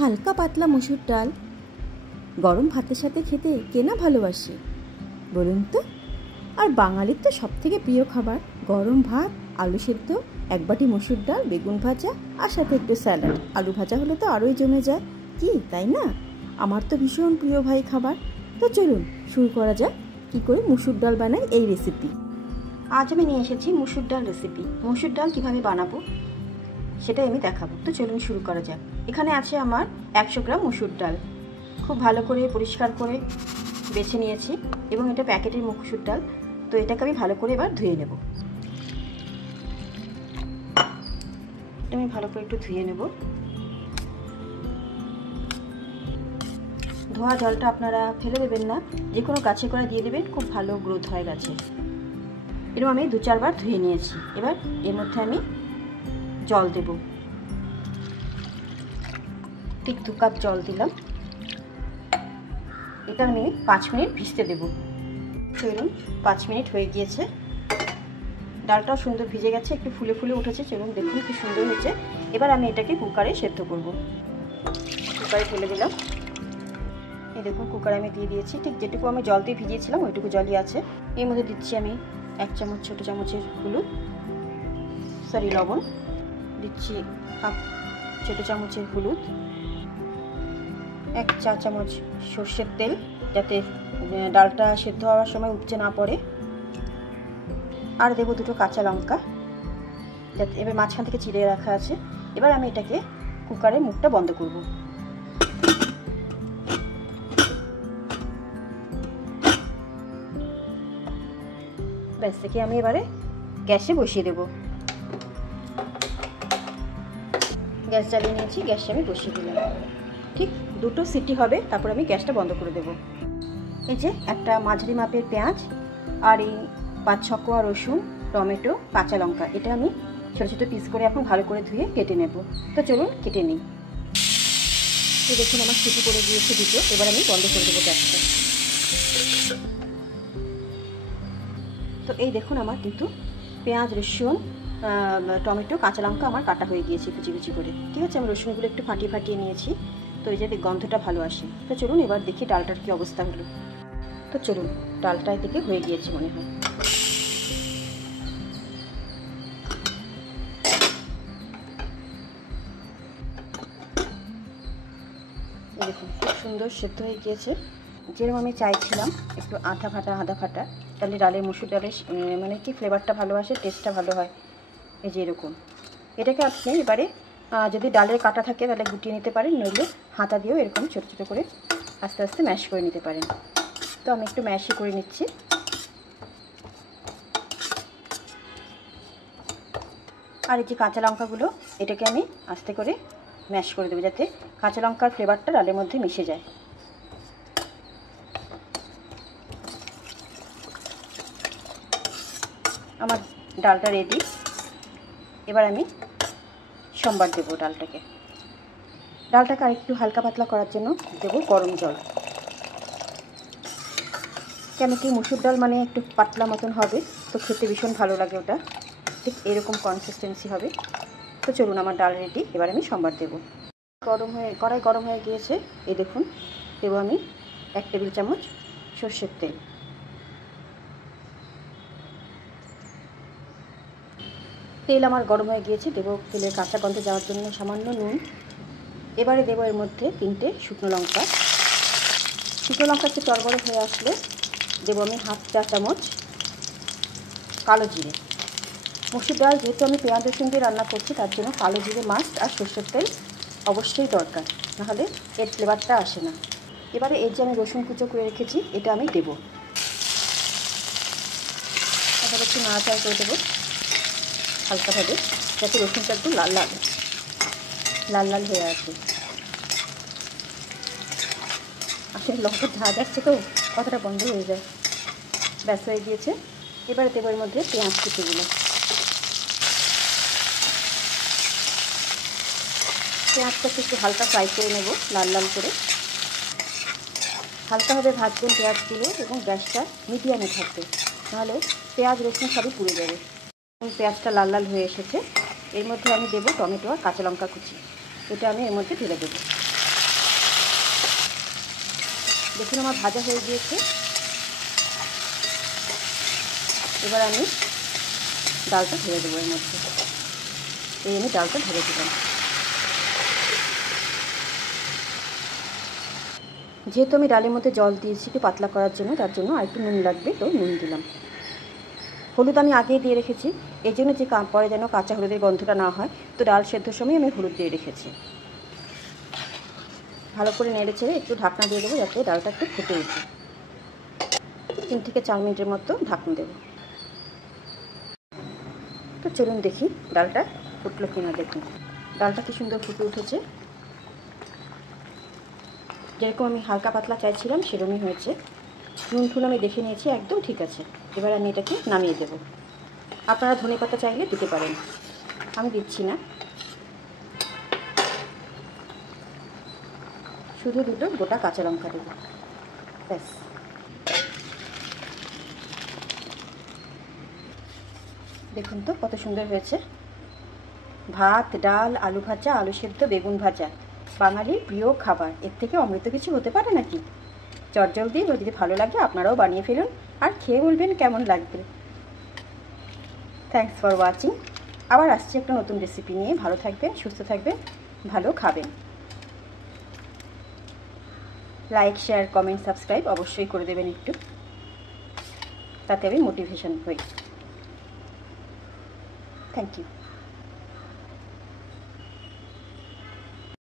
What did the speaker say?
হালকা পাতলা মসুর ডাল গরম ভাতের সাথে খেতে কে না ভালোবাসে বলুন তো? আর বাঙালির তো সবথেকে প্রিয় খাবার গরম ভাত, আলু সেদ্ধ, এক বাটি মসুর ডাল, বেগুন ভাজা আর সাথে একটু স্যালাড। আলু ভাজা হলে তো আরোই জমে যায়, কি তাই না? আমার তো ভীষণ প্রিয় ভাই খাবার। তো চলুন শুরু করা যাক কী করে মসুর ডাল বানাই এই রেসিপি। আজ আমি নিয়ে এসেছি মসুর ডাল রেসিপি। মসুর ডাল কীভাবে বানাবো সেটাই আমি দেখাবো। তো চলুন শুরু করা যাক। এখানে আছে আমার 100 গ্রাম মসুর ডাল। খুব ভালো করে পরিষ্কার করে বেছে নিয়েছি এবং এটা প্যাকেটের মসুর ডাল। তো এটাকে আমি ভালো করে এবার ধুয়ে নেব। এটা আমি ভালো করে একটু ধুয়ে নেব। ধোয়া জলটা আপনারা ফেলে দেবেন না, যে কোনো গাছে করে দিয়ে দেবেন, খুব ভালো গ্রোথ হয় গাছে। এরকম আমি 2-4 বার ধুয়ে নিয়েছি। এবার এর মধ্যে আমি জল দেব, ঠিক 2 কাপ জল দিলাম। এটা আমি 5 মিনিট ভিজতে দেব। চলুন 5 মিনিট হয়ে গিয়েছে, ডালটাও সুন্দর ভিজে গেছে, একটু ফুলে ফুলে উঠেছে। চলুন দেখুন কি সুন্দর হয়েছে। এবার আমি এটাকে কুকারে সেদ্ধ করব। কুকারে ফেলে দিলাম। এই দেখুন কুকারে আমি দিয়ে দিয়েছি, ঠিক যেটুকু আমি জল দিয়ে ভিজিয়েছিলাম ওইটুকু জলই আছে। এর মধ্যে দিচ্ছি আমি 1 চামচ ছোটো চামচের লবণ, দিচ্ছি 1/2 ছোটো চামচের হলুদ, 1 চা চামচ সর্ষের তেল, যাতে ডালটা সেদ্ধ হওয়ার সময় উপচে না পড়ে। আর দেবো 2টো কাঁচা লঙ্কা, যাতে এবার মাঝখান থেকে চিড়ে রাখা আছে। এবার আমি এটাকে কুকারের মুখটা বন্ধ করব। ব্যাস, থেকে আমি এবারে গ্যাসে বসিয়ে দেব। গ্যাস জ্বালিয়ে নিয়েছি, গ্যাসে আমি বসিয়ে দিলাম। ঠিক 2টো সিটি হবে, তারপর আমি গ্যাসটা বন্ধ করে দেব। এই যে একটা মাঝারি মাপের পেঁয়াজ আর এই 5-6 কোয়া রসুন, টমেটো, কাঁচা লঙ্কা, এটা আমি ছোটো ছোটো পিস করে এখন ভালো করে ধুয়ে কেটে নেব। তো চলুন কেটে নিই। তো দেখুন আমার সিটি পড়ে গিয়েছে 2টো। এবার আমি বন্ধ করে দেবো গ্যাসটা। তো এই দেখুন আমার কিন্তু পেঁয়াজ, রসুন, টমেটো, কাঁচা লঙ্কা আমার কাটা হয়ে গিয়েছে কুচি কুচি করে। ঠিক আছে, আমি রসুনগুলো একটু ফাটিয়ে ফাটিয়ে নিয়েছি, তো এই যাতে গন্ধটা ভালো আসে। তো চলুন এবার দেখি ডালটার কী অবস্থা হলো। তো চলুন, ডালটায় থেকে হয়ে গিয়েছে মনে হয়। দেখুন খুব সুন্দর সেদ্ধ হয়ে গিয়েছে, যেরকম আমি চাইছিলাম, একটু আধা ফাটা। তাহলে ডালের মসুর ডালের মানে কি ফ্লেভারটা ভালো আসে, টেস্টটা ভালো হয়। এই যে এরকম। এটাকে আপনি এবারে যদি ডালের কাটা থাকে তাহলে গুটিয়ে নিতে পারেন, নইলে হাতা দিয়েও এরকম ছোটো ছোটো করে আস্তে আস্তে ম্যাশ করে নিতে পারেন। তো আমি একটু ম্যাশই করে নিচ্ছি। আর এই যে কাঁচা লঙ্কাগুলো, এটাকে আমি আস্তে করে ম্যাশ করে দেবো, যাতে কাঁচা লঙ্কার ফ্লেভারটা ডালের মধ্যে মিশে যায়। আমার ডালটা রেডি। এবার আমি সম্বার দেবো ডালটাকে। ডালটাকে আরেকটু হালকা পাতলা করার জন্য দেবো গরম জল। কেন কি মসুর ডাল মানে একটু পাতলা মতন হবে, তো খেতে ভীষণ ভালো লাগে ওটা। ঠিক এরকম কনসিস্টেন্সি হবে। তো চলুন আমার ডাল রেডি। এবার আমি সম্বার দেবো। কড়াই গরম হয়ে গিয়েছে। এই দেখুন দেবো আমি 1 টেবিল চামচ সর্ষের তেল। তেল আমার গরম হয়ে গিয়েছে, দেবো তেলের কাঁচা গন্ধ যাওয়ার জন্য সামান্য নুন। এবারে দেবো এর মধ্যে 3টে শুকনো লঙ্কা। শুকনো লঙ্কা একটু টড়বড়ে হয়ে আসলে দেবো আমি 1/2 চা চামচ কালো জিরে। মসুর ডাল যেহেতু আমি পেঁয়াজ রসুন দিয়ে রান্না করছি, তার জন্য কালো জিরে মাস্ট, আর সর্ষের তেল অবশ্যই দরকার, নাহলে এর ফ্লেভারটা আসে না। এবারে এর যে আমি রসুন কুচো করে রেখেছি এটা আমি দেবো। তারপর একটু নাড়াচাড়া করে দেবো হালকাভাবে, যাতে রসুনটা একটু লাল লাল হয়ে আসে। আসলে লঙ্কা ঝাঁজ আসছে তো কথাটা বন্ধ হয়ে যায়। ব্যাস হয়ে গিয়েছে। এবারে দেবো এর মধ্যে পেঁয়াজ কুচিগুলো। পেঁয়াজটাকে একটু হালকা ফ্রাই করে নেব, লাল করে। হালকাভাবে ভাজবেন পেঁয়াজগুলো, এবং গ্যাসটা মিডিয়ামে থাকবে, নাহলে পেঁয়াজ রসুন সবই পুড়ে যাবে। পেঁয়াজটা লাল হয়ে এসেছে। এর মধ্যে আমি দেবো টমেটো আর কাঁচা লঙ্কা কুচি। এটা আমি এর মধ্যে ঢেলে দেবো। দেখুন আমার ভাজা হয়ে গিয়েছে। এবার আমি ডালটা ঢেলে দেবো এর মধ্যে। এই আমি ডালটা ঢেলে দিলাম। যেহেতু আমি ডালের মধ্যে জল দিয়েছি একটু পাতলা করার জন্য, তার জন্য আর একটু নুন লাগবে, তো নুন দিলাম। হলুদ আমি আগেই দিয়ে রেখেছি, এই জন্য যে পরে যেন কাঁচা হলুদের গন্ধটা না হয়, তো ডাল সেদ্ধর সময় আমি হলুদ দিয়ে রেখেছি। ভালো করে নেড়ে ছেড়ে একটু ঢাকনা দিয়ে দেবো, যাতে ডালটা একটু ফুটে উঠে। 3 থেকে 4 মিনিটের মতো ঢাকনা দেবো। তো চলুন দেখি ডালটা ফুটলো কিনা। দেখুন ডালটা কি সুন্দর ফুটে উঠেছে। যেরকম আমি হালকা পাতলা চাইছিলাম সেরকমই হয়েছে। নুন টুন আমি দেখে নিয়েছি, একদম ঠিক আছে। এবার আমি এটাকে নামিয়ে দেব। আপনারা ধনেপাতা চাইলে দিতে পারেন, আমি দিচ্ছি না। শুধু 2টো গোটা কাঁচা লঙ্কা দেব, ব্যাস। দেখুন তো কত সুন্দর হয়েছে। ভাত, ডাল, আলু ভাজা, আলু সেদ্ধ, বেগুন ভাজা, বাঙালির প্রিয় খাবার। এর থেকে অমৃত কিছু হতে পারে নাকি? চটজলদি, যদি ভালো লাগে আপনারাও বানিয়ে ফেলুন আর খেয়ে বলবেন কেমন লাগবে। Thanks for watching. আবার আসছি একটা নতুন রেসিপি নিয়ে। ভালো থাকবেন, সুস্থ থাকবেন, ভালো খাবেন। লাইক, শেয়ার, কমেন্ট, সাবস্ক্রাইব অবশ্যই করে দেবেন একটু, তাতে আমি মোটিভেশন হই। Thank you.